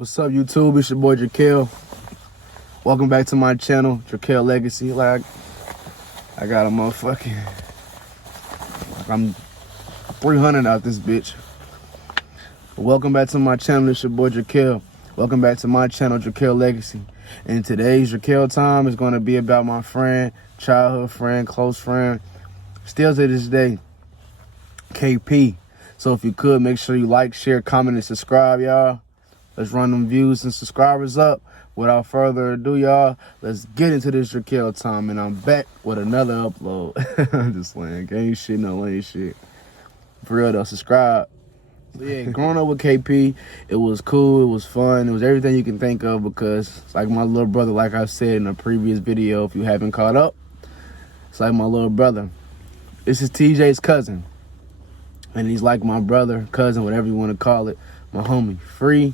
What's up, YouTube? It's your boy Dra'Quel. Welcome back to my channel, Dra'Quel Legacy. Like, I got a motherfucking, I'm 300 out this bitch. But welcome back to my channel. It's your boy Dra'Quel. Welcome back to my channel, Dra'Quel Legacy. And today's Dra'Quel time is going to be about my friend, childhood friend, close friend, still to this day, KP. So if you could, make sure you like, share, comment, and subscribe, y'all. Let's run them views and subscribers up. Without further ado, y'all, let's get into this Dra'Quel time. And I'm back with another upload. I'm just playing. Ain't shit, no lame shit. For real though, subscribe. So yeah, growing up with KP, it was cool, it was fun, it was everything you can think of, because it's like my little brother, like I said in a previous video, if you haven't caught up. It's like my little brother. This is TJ's cousin. And he's like my brother, cousin, whatever you want to call it. My homie, free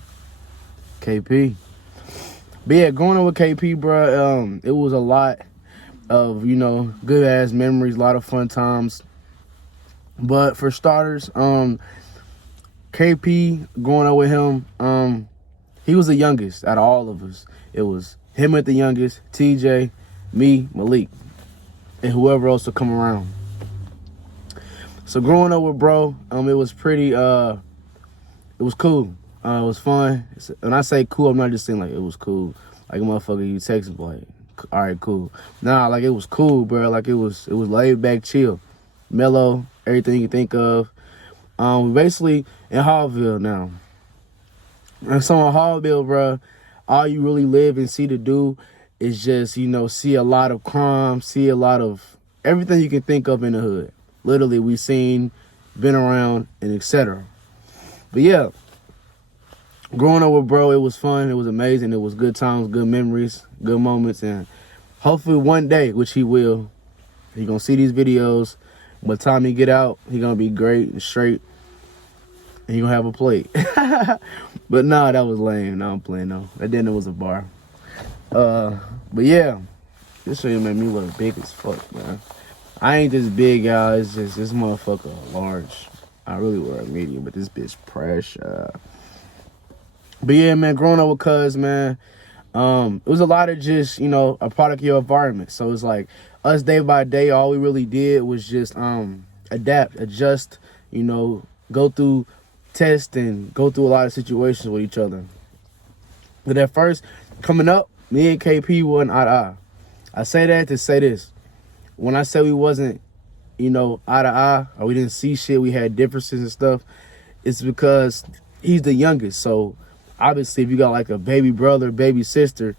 KP. But yeah, growing up with KP, bro, it was a lot of, you know, good ass memories, a lot of fun times. But for starters, KP, growing up with him, he was the youngest out of all of us. It was him at the youngest, TJ, me, Malik, and whoever else would come around. So growing up with bro, it was pretty, it was cool. It was fun. When I say cool, I'm not just saying like it was cool. Like a motherfucker, you text me like, all right, cool. Nah, like it was cool, bro. Like it was laid back, chill, mellow, everything you think of. Basically in Hallville now. And so in Hallville, bro, all you really live and see to do is just, you know, see a lot of crime, see a lot of everything you can think of in the hood. Literally, we seen, been around, and etc. But yeah, growing up with bro, it was fun, it was amazing, it was good times, good memories, good moments, and hopefully one day, which he will, he gonna see these videos. By the time he get out, he gonna be great and straight, and he gonna have a plate. But nah, that was lame. No, I'm playing though. That dinner was a bar. But yeah, this shit made me look big as fuck, man. I ain't this big, y'all. It's just this motherfucker large. I really wear a medium, but this bitch pressure. But yeah, man, growing up with cuz, man, it was a lot of just, you know, a product of your environment. So it's like us day by day, all we really did was just adapt, adjust, you know, go through tests and go through a lot of situations with each other. But at first, coming up, me and KP wasn't eye to eye. I say that to say this. When I say we wasn't, you know, eye to eye, or we didn't see shit, we had differences and stuff, it's because he's the youngest. So obviously, if you got like a baby brother, baby sister,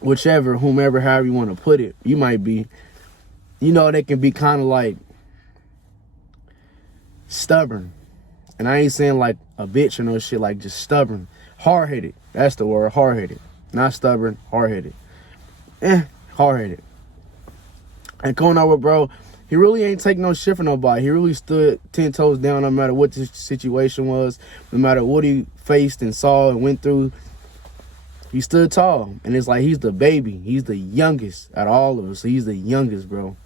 whichever, whomever, however you want to put it, you might be, you know, they can be kind of like stubborn. And I ain't saying like a bitch or no shit, like just stubborn. Hard-headed. That's the word, hard-headed. Not stubborn, hard-headed. Hard-headed. And going out with bro, he really ain't take no shit from nobody. He really stood 10 toes down no matter what the situation was, no matter what he faced and saw and went through. He stood tall. And it's like he's the baby. He's the youngest out of all of us. So he's the youngest, bro.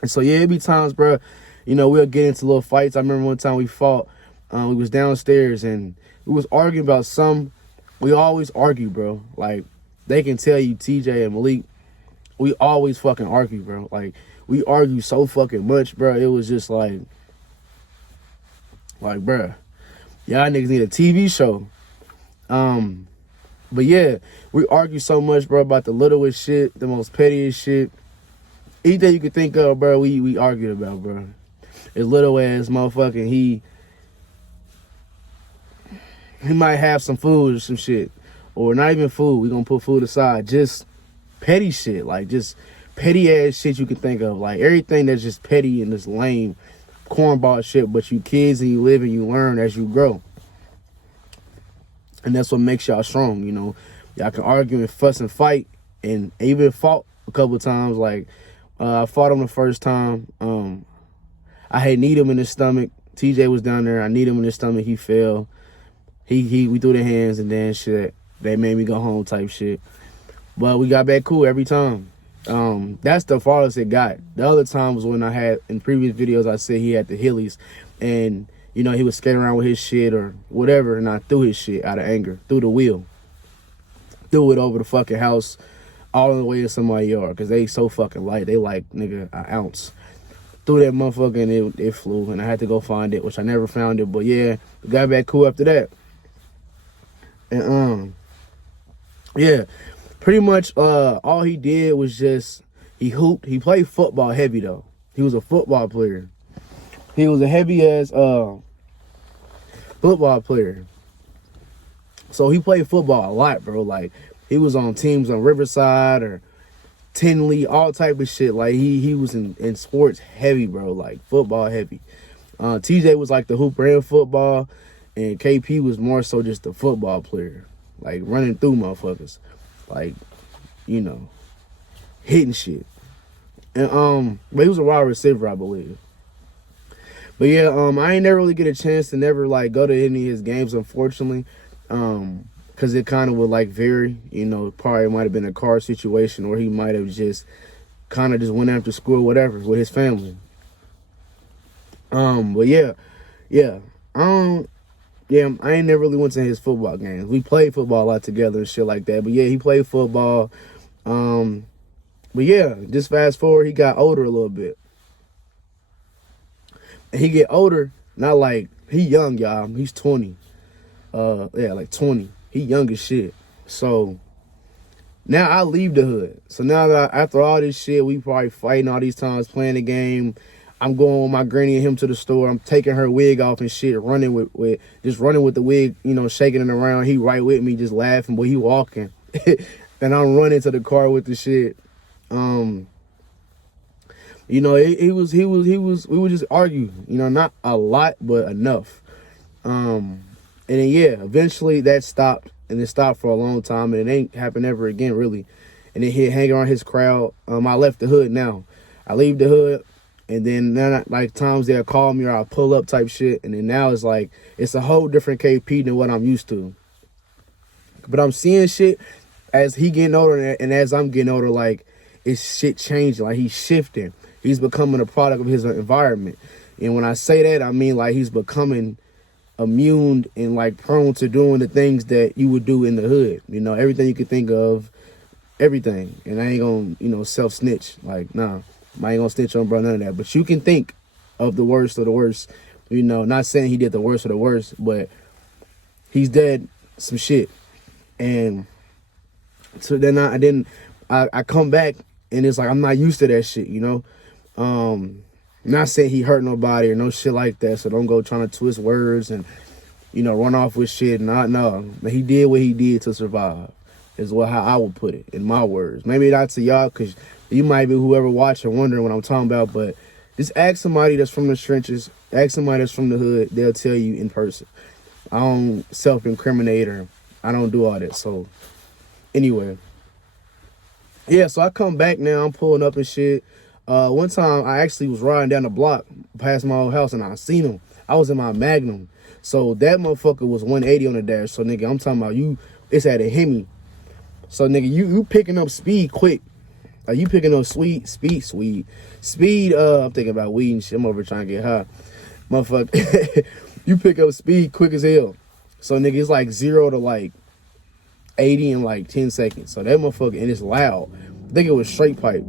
And so, yeah, it be times, bro, you know, we'll get into little fights. I remember one time we fought. We was downstairs and we was arguing about some. We always argue, bro. Like, they can tell you, TJ and Malik, we always fucking argue, bro. Like, we argue so fucking much, bro. It was just like, bro, y'all niggas need a TV show. But yeah, we argue so much, bro, about the littlest shit, the most pettiest shit. Anything you could think of, bro, we argued about, bro. As little as motherfucking he might have some food or some shit. Or not even food. We gonna put food aside. Just petty shit. Like, just petty ass shit you can think of. Like, everything that's just petty and just lame cornball shit. But you kids and you live and you learn as you grow. And that's what makes y'all strong, you know. Y'all can argue and fuss and fight. And even fought a couple times. Like, I fought him the first time. I had kneed him in the stomach. TJ was down there. I kneed him in the stomach. He fell. We threw the hands and then shit. They made me go home type shit. But we got back cool every time. That's the farthest it got. The other time was when I had, in previous videos, I said he had the Hillies. And you know, he was skating around with his shit or whatever, and I threw his shit out of anger, threw the wheel, threw it over the fucking house, all the way in somebody's yard, because they so fucking light. They like, nigga, an ounce. Threw that motherfucker and it flew, and I had to go find it, which I never found it, but yeah, we got back cool after that. And yeah, pretty much all he did was just, he hooped. He played football heavy though. He was a football player. He was a heavy ass football player. So he played football a lot, bro. Like, he was on teams on Riverside or Tinley, all type of shit. Like, he was in sports heavy, bro. Like, football heavy. TJ was like the hooper in football, and KP was more so just the football player. Like, running through motherfuckers. Like, you know, hitting shit. And but he was a wide receiver, I believe. But yeah, I ain't never really get a chance to never like go to any of his games, unfortunately. Cause it kind of would like vary, you know, probably might have been a car situation, or he might have just kind of just went after school or whatever with his family. But yeah, I ain't never really went to his football games. We played football a lot together and shit like that. But yeah, he played football. But yeah, just fast forward, he got older a little bit. And he get older, not like, he young, y'all. He's 20. Yeah, like 20. He young as shit. So now I leave the hood. So now that after all this shit, we probably fighting all these times, playing the game. I'm going with my granny and him to the store. I'm taking her wig off and shit, running with the wig, you know, shaking it around. He right with me, just laughing, but he walking. And I'm running to the car with the shit. You know, we would just argue, you know, not a lot, but enough. And then, yeah, eventually that stopped, and it stopped for a long time, and it ain't happened ever again, really. And then he hang around his crowd. I left the hood now. I leave the hood, and then like times they'll call me or I'll pull up type shit, and then now it's like, it's a whole different KP than what I'm used to. But I'm seeing shit as he getting older and as I'm getting older, like, it's shit changing. Like, he's shifting. He's becoming a product of his environment. And when I say that, I mean, like, he's becoming immune and like prone to doing the things that you would do in the hood, you know, everything you could think of, everything. And I ain't gonna, you know, self snitch, like, nah, I ain't gonna snitch on bro, none of that, but you can think of the worst of the worst, you know, not saying he did the worst of the worst, but he's dead some shit. And so then I come back, and it's like, I'm not used to that shit, you know. Not saying he hurt nobody or no shit like that, so don't go trying to twist words and, you know, run off with shit. No. He did what he did to survive, is how I would put it, in my words. Maybe not to y'all, because you might be whoever watching wondering what I'm talking about, but just ask somebody that's from the trenches, ask somebody that's from the hood, they'll tell you in person. I don't self-incriminate, or I don't do all that. So, anyway. Yeah, so I come back now, I'm pulling up and shit. One time I actually was riding down the block past my old house, and I seen him. I was in my Magnum. So that motherfucker was 180 on the dash. So nigga, I'm talking about it's at a Hemi. So nigga, you picking up speed quick. You picking up speed. I'm thinking about weed and shit. I'm over trying to get high. Motherfucker, you pick up speed quick as hell. So nigga, it's like 0 to like 80 in like 10 seconds. So that motherfucker, and it's loud. I think it was straight pipe.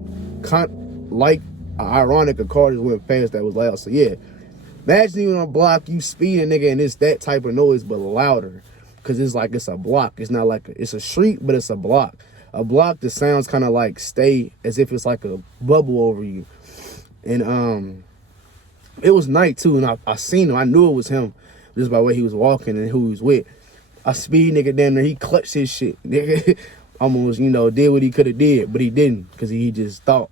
Like, ironic, a car just went past that was loud. So yeah, imagine you on a block, you speeding, nigga, and it's that type of noise, but louder. Cause it's like, it's a block. It's not like it's a street, but it's a block. A block, the sounds kind of like stay as if it's like a bubble over you. And it was night too, and I seen him. I knew it was him just by the way he was walking and who he was with. I speed nigga down there, he clutched his shit. Nigga almost, you know, did what he could have did, but he didn't, because he just thought.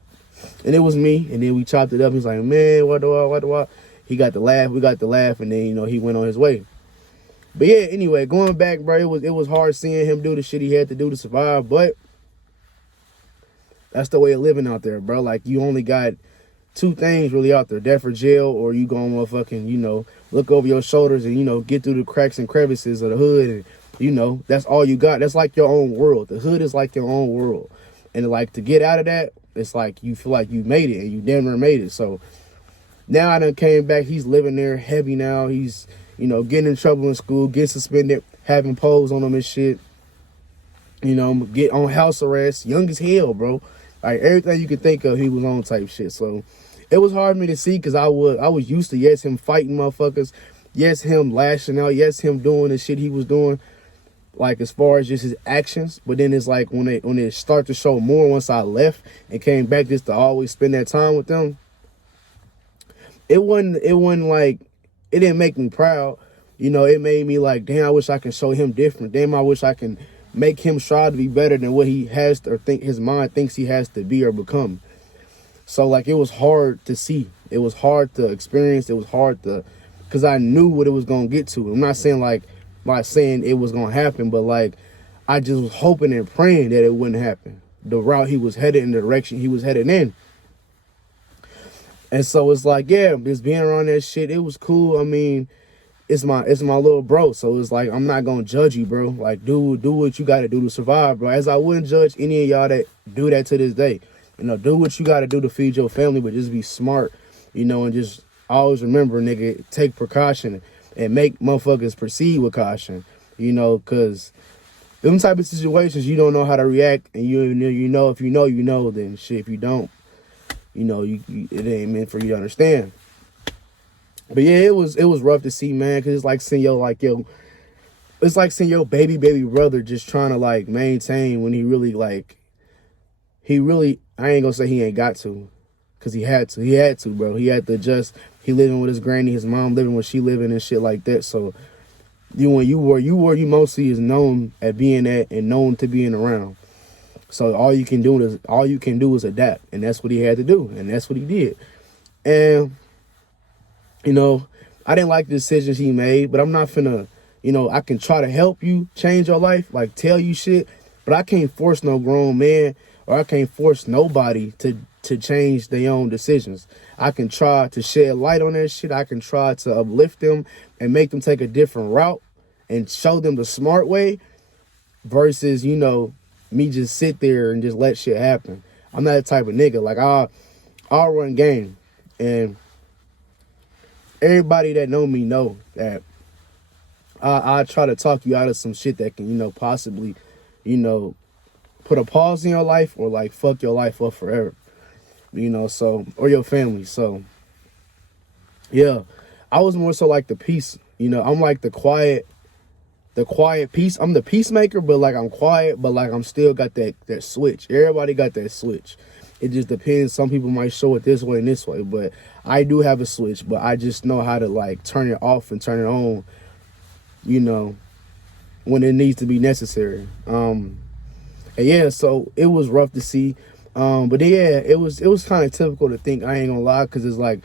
And it was me, and then we chopped it up. He's like, man, what do I? He got the laugh, we got the laugh, and then, you know, he went on his way. But yeah, anyway, going back, bro, it was hard seeing him do the shit he had to do to survive, but that's the way of living out there, bro. Like, you only got 2 things really out there, death or jail, or you gonna motherfucking, you know, look over your shoulders and, you know, get through the cracks and crevices of the hood, and, you know, that's all you got. That's like your own world. The hood is like your own world. And like, to get out of that, it's like you feel like you made it, and you damn near made it. So Now I done came back. He's living there heavy now. He's, getting in trouble in school, getting suspended, having polls on him and shit. Get on house arrest, young as hell, bro. Like, everything you could think of, he was on type shit. So it was hard for me to see because I was used to, yes, him fighting motherfuckers. Yes, him lashing out. Yes, him doing the shit he was doing, like, as far as just his actions. But then it's like when it start to show more once I left and came back just to always spend that time with them, it wasn't like, it didn't make me proud. It made me like, damn, I wish I can show him different. Damn, I wish I can make him strive to be better than what he has to, or think his mind thinks he has to be or become. So, like, it was hard to see. It was hard to experience. It was hard to, because I knew what it was going to get to. I'm not saying it was going to happen, but, like, I just was hoping and praying that it wouldn't happen. The route he was headed in, the direction he was headed in. And so it's like, yeah, just being around that shit, it was cool. I mean, it's my little bro. So it's like, I'm not going to judge you, bro. Like, do what you got to do to survive, bro. As I wouldn't judge any of y'all that do that to this day. Do what you got to do to feed your family, but just be smart, and just always remember, nigga, take precaution and make motherfuckers proceed with caution, because them type of situations, you don't know how to react, and if you know, then shit, if you don't, it ain't meant for you to understand. But yeah, it was rough to see, man, because it's like seeing your baby brother just trying to, like, maintain when he really, I ain't gonna say he ain't got to, because he had to, bro. He had to adjust. He living with his granny, his mom living where she living and shit like that. So when you mostly is known at being at and known to being around. So all you can do is adapt, and that's what he had to do, and that's what he did. And I didn't like the decisions he made, but I'm not finna, I can try to help you change your life, like tell you shit, but I can't force no grown man, or I can't force nobody to change their own decisions. I can try to shed light on that shit. I can try to uplift them and make them take a different route and show them the smart way versus, me just sit there and just let shit happen. I'm not that type of nigga. Like, I'll run game. And everybody that know me know that I try to talk you out of some shit that can, possibly, put a pause in your life or, like, fuck your life up forever. So, or your family. So, yeah, I was more so like the peace. I'm like the quiet peace. I'm the peacemaker, but, like, I'm quiet, but, like, I'm still got that switch. Everybody got that switch. It just depends. Some people might show it this way and this way, but I do have a switch, but I just know how to, like, turn it off and turn it on, when it needs to be necessary. And yeah, so it was rough to see. But yeah, it was kind of typical to think, I ain't gonna lie, because it's like,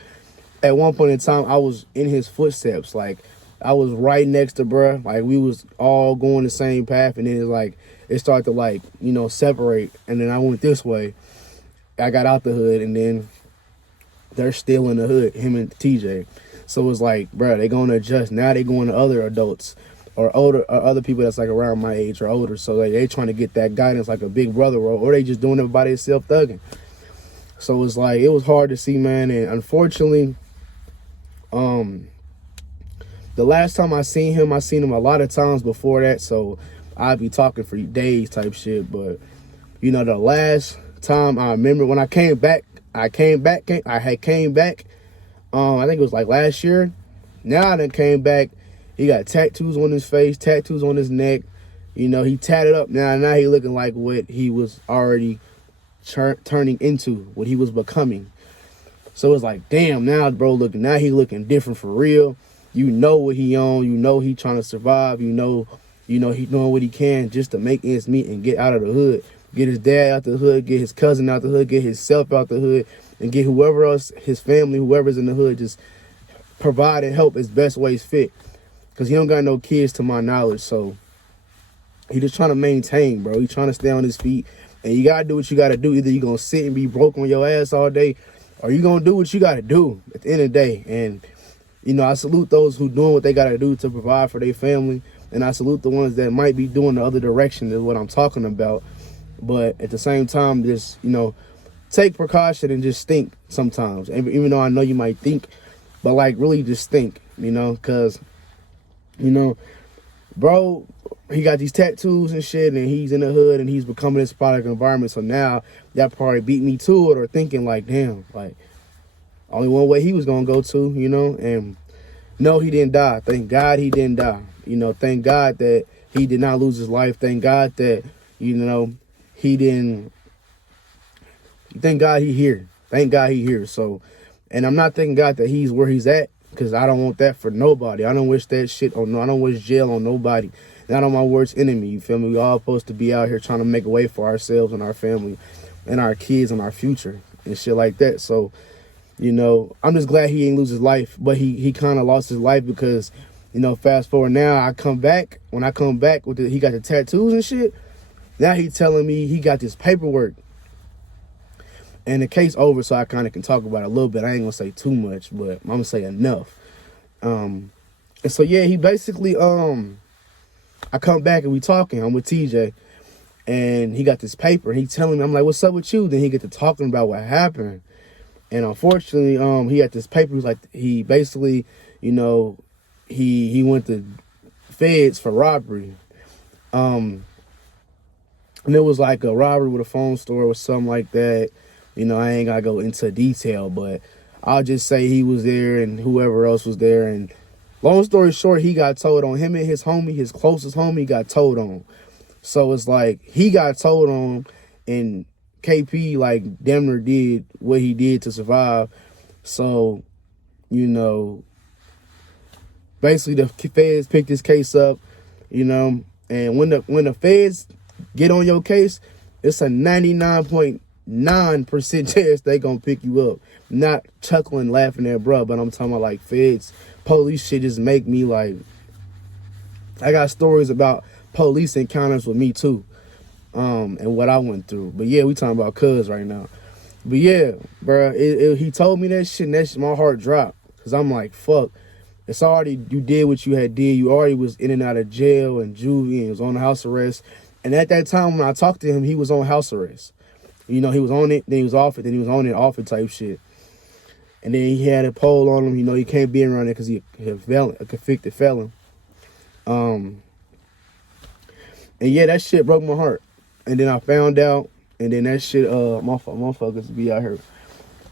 at one point in time, I was in his footsteps. Like, I was right next to bruh. Like, we was all going the same path, and then it's like, it started to, like, separate, and then I went this way. I got out the hood, and then they're still in the hood, him and TJ. So it's like, bruh, they gonna adjust. Now they going to other adults or older, or other people that's, like, around my age or older. So they trying to get that guidance like a big brother role, or they just doing it by themselves thugging. So it's like, it was hard to see, man. And unfortunately, the last time I seen him a lot of times before that. So I'd be talking for days type shit. But, the last time I remember when I came back, I came back. I think it was like last year. Now I done came back. He got tattoos on his face, tattoos on his neck. He tatted up now. Now he looking like what he was already turning into, what he was becoming. So it's like, damn, now he looking different for real. What he on. He trying to survive. He doing what he can just to make ends meet and get out of the hood. Get his dad out the hood, get his cousin out the hood, get himself out the hood, and get whoever else, his family, whoever's in the hood, just provide and help as best ways fit. Because he don't got no kids to my knowledge, so he just trying to maintain, bro. He trying to stay on his feet, and you got to do what you got to do. Either you going to sit and be broke on your ass all day, or you going to do what you got to do at the end of the day. And, I salute those who doing what they got to do to provide for their family, and I salute the ones that might be doing the other direction is what I'm talking about. But at the same time, just, take precaution and just think sometimes. And even though I know you might think, but like really just think, you know, because, you know, bro, he got these tattoos and shit, and he's in the hood, and he's becoming this product environment. So now that probably beat me to it, or thinking like, damn, like only one way he was gonna go to, you know. And no, he didn't die. Thank God he didn't die. You know, thank God that he did not lose his life. Thank God that, you know, he didn't. Thank God he here. Thank God he here. So, and I'm not thanking God that he's where he's at, because I don't want that for nobody. I don't wish that shit on. I don't wish jail on nobody. Not on my worst enemy. You feel me? We all supposed to be out here trying to make a way for ourselves and our family, and our kids and our future and shit like that. So, you know, I'm just glad he ain't lose his life, but he kind of lost his life because, you know, fast forward now, I come back. When I come back with he got the tattoos and shit. Now he telling me he got this paperwork. And the case over, so I kind of can talk about it a little bit. I ain't gonna say too much, but I'm gonna say enough. And so yeah, he basically I come back and we talking. I'm with TJ, and he got this paper. And he telling me, I'm like, "What's up with you?" Then he get to talking about what happened. And unfortunately, he had this paper. He basically, you know, he went to feds for robbery. And it was like a robbery with a phone store or something like that. You know, I ain't gotta go into detail, but I'll just say he was there and whoever else was there. And long story short, he got told on. Him and his homie, his closest homie, got told on. So it's like he got told on, and KP like damn near did what he did to survive. So, you know, basically the feds picked this case up, you know, and when the feds get on your case, it's a 99.9% chance they gonna pick you up. Not chuckling, laughing at bruh, but I'm talking about like feds, police shit just make me like, I got stories about police encounters with me too, and what I went through. But yeah, we talking about cuz right now. But yeah, bruh, he told me that shit, and that shit, my heart dropped, cause I'm like, fuck, it's already, you did what you had did. You already was in and out of jail and juvie, and was on house arrest. And at that time when I talked to him, he was on house arrest. You know, he was on it, then he was off it, then he was on it, off it type shit. And then he had a pole on him. You know, he can't be around there because he a convicted felon. And yeah, that shit broke my heart. And then I found out, and then that shit, motherfuckers be out here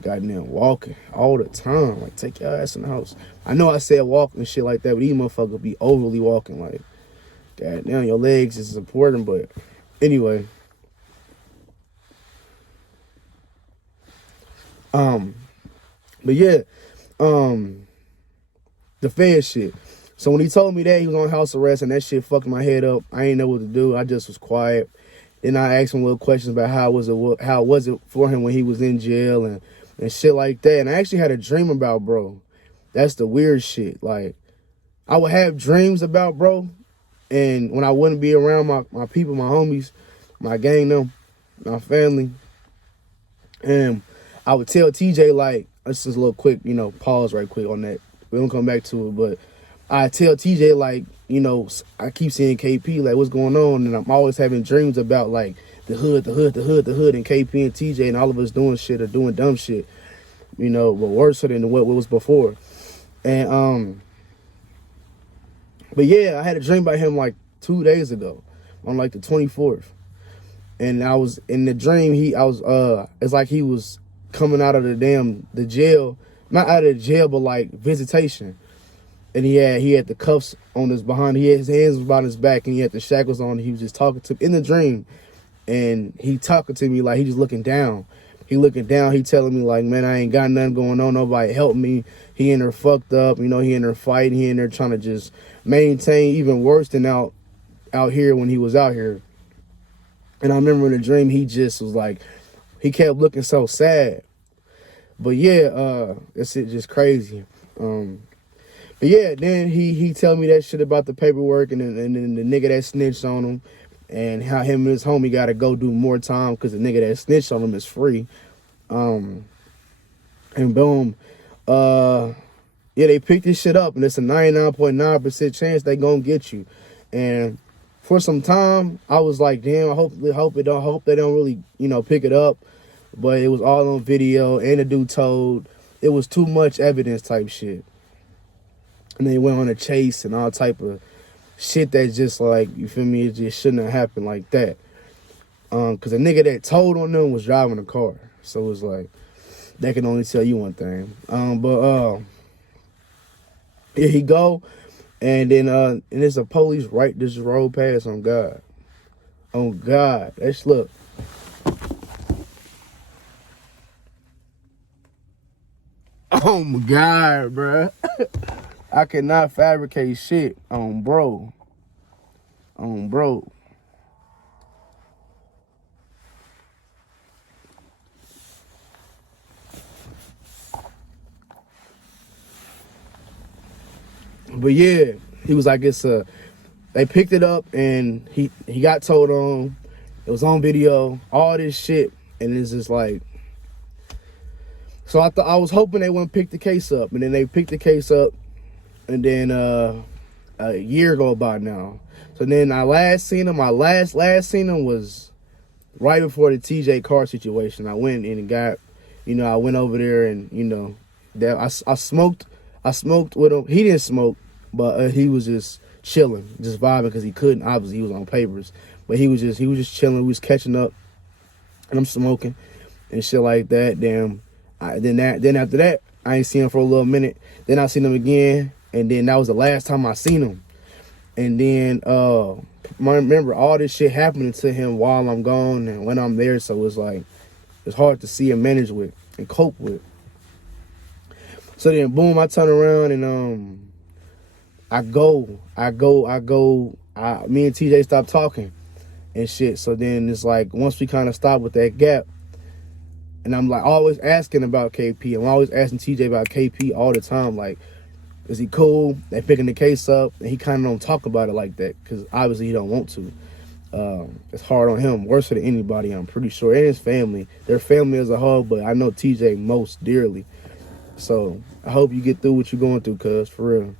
goddamn walking all the time. Like, take your ass in the house. I know I said walking and shit like that, but these motherfuckers be overly walking. Like, goddamn, your legs is important, but anyway. But yeah, the Fed shit. So when he told me that he was on house arrest and that shit fucked my head up, I ain't know what to do. I just was quiet. Then I asked him little questions about how was it for him when he was in jail and shit like that. And I actually had a dream about bro. That's the weird shit. Like, I would have dreams about bro, and when I wouldn't be around my people, my homies, my gang, them, my family, and I would tell TJ, like, let's just a little quick, you know, pause right quick on that. We don't come back to it, but I tell TJ, like, you know, I keep seeing KP, like, what's going on? And I'm always having dreams about, like, the hood, and KP and TJ and all of us doing shit or doing dumb shit, you know, but worse than what was before. And, but yeah, I had a dream about him, like, 2 days ago on, like, the 24th. And I was, in the dream, it's like he was coming out of the jail, not out of the jail, but like visitation. And he had the cuffs on his behind. He had his hands behind his back, and he had the shackles on. He was just talking to me in the dream, and he talking to me like he just looking down. He looking down. He telling me like, man, I ain't got nothing going on. Nobody help me. He in there fucked up. You know, he in there fighting. He in there trying to just maintain, even worse than out here when he was out here. And I remember in the dream, he just was like, he kept looking so sad. But yeah, it's just crazy. But yeah, then he tell me that shit about the paperwork and then the nigga that snitched on him, and how him and his homie got to go do more time because the nigga that snitched on him is free. And boom, yeah, they picked this shit up, and it's a 99.9% chance they gonna get you. And for some time, I was like, damn, I hope they don't really, you know, pick it up. but it was all on video, and the dude told it was too much evidence type shit. And they went on a chase and all type of shit that's just like, you feel me, it just shouldn't have happened like that. Because the nigga that told on them was driving a car. So it's like, that can only tell you one thing. Here he go, and then and there's a police right this road past on God. On God. Let's look. Oh my God, bruh. I cannot fabricate shit on bro. On bro. But yeah, he was like, they picked it up and he got told on. It was on video, all this shit, and it's just like, so I was hoping they wouldn't pick the case up, and then they picked the case up, and then a year go by now. So then I last seen him, my last seen him was right before the TJ car situation. I went and got, I went over there and, that I smoked with him. He didn't smoke, but he was just chilling, just vibing because he couldn't. Obviously, he was on papers, but he was just chilling. We was catching up, and I'm smoking and shit like that. Then after that, I ain't seen him for a little minute. Then I seen him again, and then that was the last time I seen him. And then I remember all this shit happening to him while I'm gone and when I'm there. So it's like, it's hard to see and manage with and cope with. So then boom, I turn around and me and TJ stopped talking and shit. So then it's like, once we kind of stopped with that gap, and I'm like always asking about KP. I'm always asking TJ about KP all the time. Like, is he cool? They picking the case up, and he kind of don't talk about it like that because obviously he don't want to. It's hard on him, worse than anybody, I'm pretty sure, and his family. Their family as a whole, but I know TJ most dearly. So I hope you get through what you're going through, cuz, for real.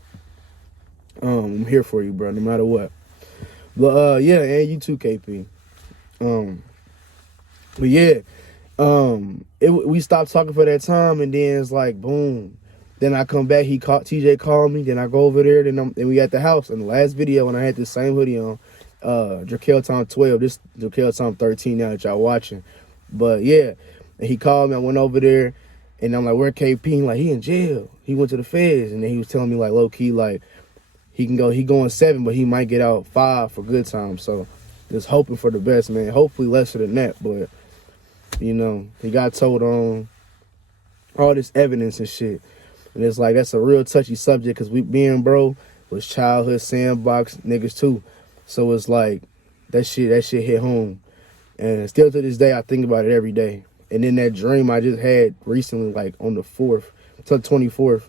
I'm here for you, bro, no matter what. But yeah, and you too, KP. But yeah, we stopped talking for that time, and then it's like boom. Then I come back, TJ called me, then I go over there, then we at the house. In the last video when I had this same hoodie on, Dra'Quel Time 12, this Dra'Quel Time 13 now that y'all watching. But yeah, and he called me, I went over there, and I'm like, where KP? He like, he in jail. He went to the feds, and then he was telling me like low key, like, he going 7, but he might get out 5 for good time. So just hoping for the best, man. Hopefully lesser than that, but he got told on all this evidence and shit. And it's like, that's a real touchy subject because being bro was childhood sandbox niggas too. So it's like, that shit hit home. And still to this day, I think about it every day. And then that dream I just had recently, like on the 4th to the 24th,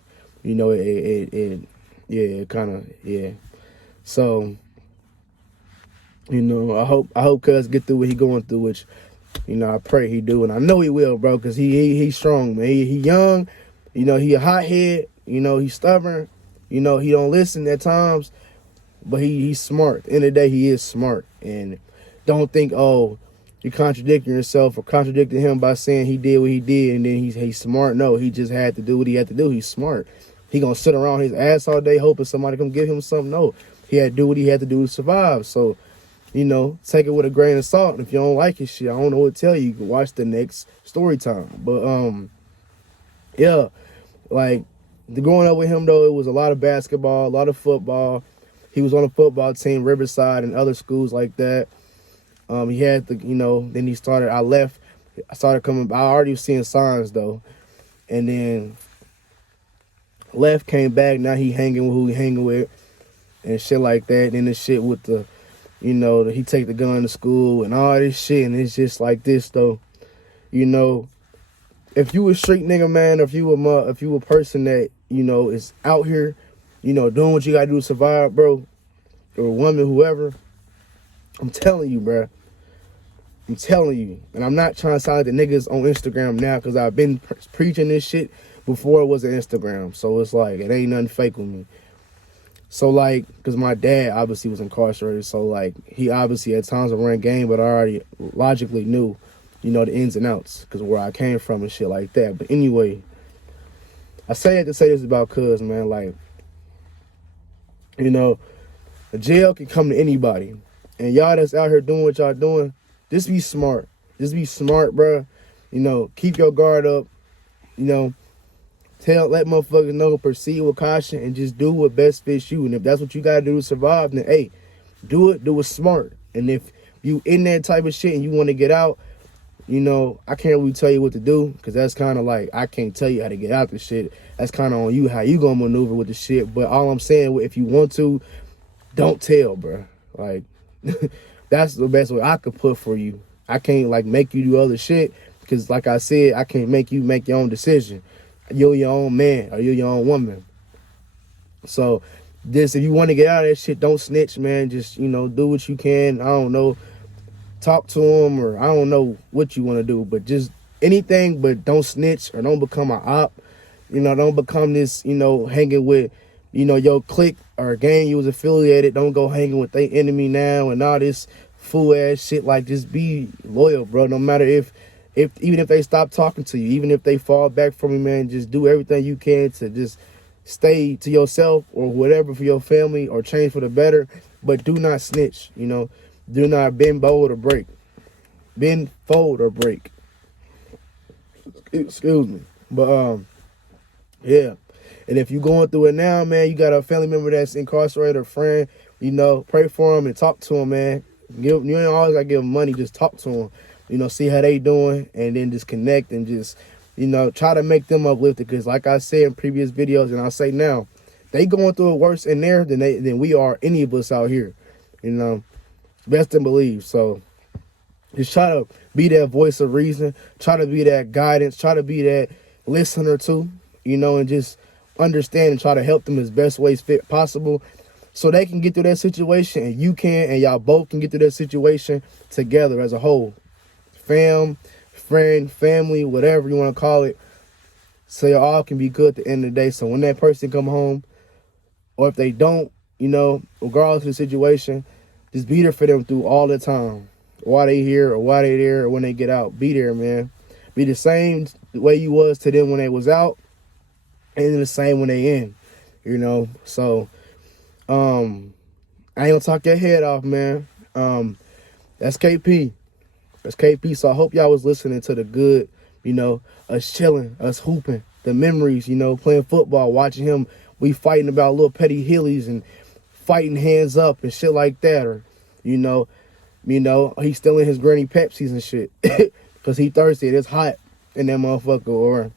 it kind of, yeah. So, I hope cuz get through what he going through, which, I pray he do. And I know he will, bro, because he's strong, man. He young, he a hothead, he's stubborn, he don't listen at times, but he's smart. At the end of the day, he is smart. And don't think, oh, you're contradicting yourself or contradicting him by saying he did what he did and then he's smart. No, he just had to do what he had to do. He's smart. He gonna sit around his ass all day hoping somebody come give him something. No, he had to do what he had to do to survive. So, take it with a grain of salt. If you don't like his shit, I don't know what to tell you. You can watch the next story time. But yeah, like growing up with him though, it was a lot of basketball, a lot of football. He was on a football team, Riverside and other schools like that. He had the, then he started, I started coming, I already was seeing signs though. And then left, came back, now he hanging with who he hanging with and shit like that. Then the shit with the, he take the gun to school and all this shit. And it's just like this though, if you a street nigga, man, or if you a person that, is out here, doing what you gotta do to survive, bro, or a woman, whoever, I'm telling you, bro. I'm telling you. And I'm not trying to sound like the niggas on Instagram now because I've been preaching this shit before it was an Instagram. So it's like, it ain't nothing fake with me. So like, because my dad obviously was incarcerated. So like, he obviously at times would run game, but I already logically knew you know, the ins and outs, because where I came from and shit like that. But anyway, I say it to say this about cuz, man, like, you know, a jail can come to anybody. And y'all that's out here doing what y'all doing, just be smart. Just be smart, bro. You know, keep your guard up. You know, let motherfuckers know, proceed with caution, and just do what best fits you. And if that's what you gotta do to survive, then hey, do it smart. And if you in that type of shit and you want to get out, you know, I can't really tell you what to do, because that's kind of like, I can't tell you how to get out the shit. That's kind of on you, how you gonna maneuver with the shit. But all I'm saying, if you want to, don't tell, bro. Like, that's the best way I could put for you. I can't, like, make you do other shit, because like I said, I can't make you make your own decision. You're your own man, or you're your own woman. So, if you want to get out of that shit, don't snitch, man. Just, you know, do what you can. I don't know, talk to them, or I don't know what you want to do, but just anything, but don't snitch, or don't become an op. You know, don't become this, you know, hanging with, you know, your clique or gang you was affiliated. Don't go hanging with their enemy now and all this fool ass shit. Like, just be loyal, bro. No matter even if they stop talking to you, even if they fall back from you, man, just do everything you can to just stay to yourself or whatever for your family, or change for the better. But do not snitch, you know. Do not bend, fold, or break. Bend, fold, or break. Excuse me. But, yeah. And if you're going through it now, man, you got a family member that's incarcerated, or friend, you know, pray for them and talk to them, man. You ain't always got to give them money, just talk to them. You know, see how they doing, and then just connect and just, you know, try to make them uplifted. Because like I said in previous videos, and I'll say now, they going through it worse in there than we are, any of us out here. You know, best and believe. So just try to be that voice of reason. Try to be that guidance. Try to be that listener too, you know, and just understand and try to help them as best ways fit possible, so they can get through that situation, and you can, and y'all both can get through that situation together as a whole. Friend, family, whatever you want to call it, so y'all all can be good at the end of the day. So when that person come home, or if they don't, you know, regardless of the situation, just be there for them through all the time. While they here, or while they there, or when they get out, be there, man. Be the same way you was to them when they was out, and the same when they in, you know. So, I ain't gonna talk your head off, man. That's KP. That's KP. So I hope y'all was listening to the good, you know, us chilling, us hooping, the memories, you know, playing football, watching him. We fighting about little petty hillies and fighting hands up and shit like that, or, you know, he's still in his granny Pepsis and shit because he thirsty. It's hot in that motherfucker, or,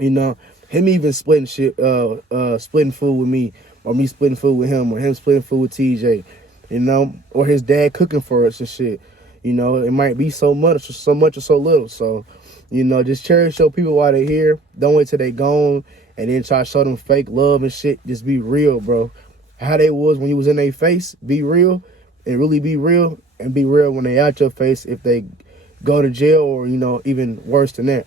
you know, him even splitting splitting food with me, or me splitting food with him, or him splitting food with TJ, you know, or his dad cooking for us and shit. You know, it might be so much or so little. So, you know, just cherish your people while they're here. Don't wait till they gone and then try to show them fake love and shit. Just be real, bro. How they was when you was in their face, be real, and really be real, and be real when they out your face if they go to jail, or, you know, even worse than that.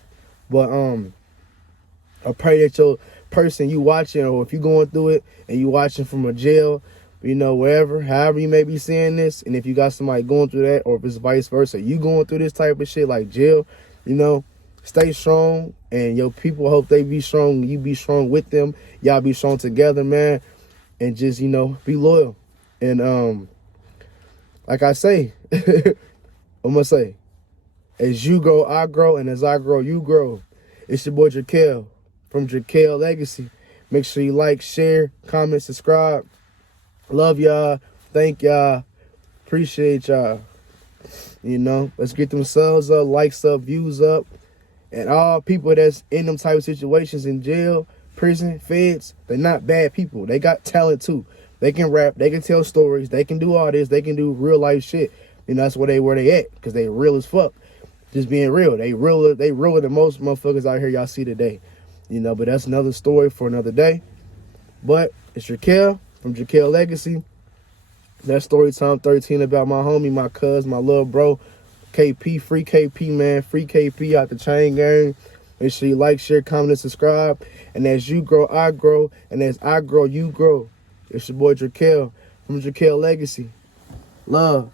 But I pray that your person you watching, or if you going through it and you watching from a jail, you know, wherever, however you may be seeing this, and if you got somebody going through that, or if it's vice versa, you going through this type of shit like jail, you know, stay strong, and your people, hope they be strong, you be strong with them, y'all be strong together, man, and just, you know, be loyal. And like I say, I'm gonna say, as you grow, I grow, and as I grow, you grow. It's your boy Dra'Quel from Dra'Quel Legacy. Make sure you like, share, comment, subscribe. Love y'all. Thank y'all. Appreciate y'all. You know, let's get them subs up, likes up, views up. And all people that's in them type of situations in jail, prison, feds, they're not bad people. They got talent too. They can rap, they can tell stories, they can do all this, they can do real life shit. And that's where they at, because they real as fuck. Just being real. They realer than most motherfuckers out here y'all see today. You know, but that's another story for another day. But it's Dra'Quel from Dra'Quel Legacy. That's story time 13 about my homie, my cuz, my little bro, KP. Free KP, man. Free KP out the chain gang. Make sure you like, share, comment, and subscribe. And as you grow, I grow. And as I grow, you grow. It's your boy Dra'Quel from Dra'Quel Legacy. Love.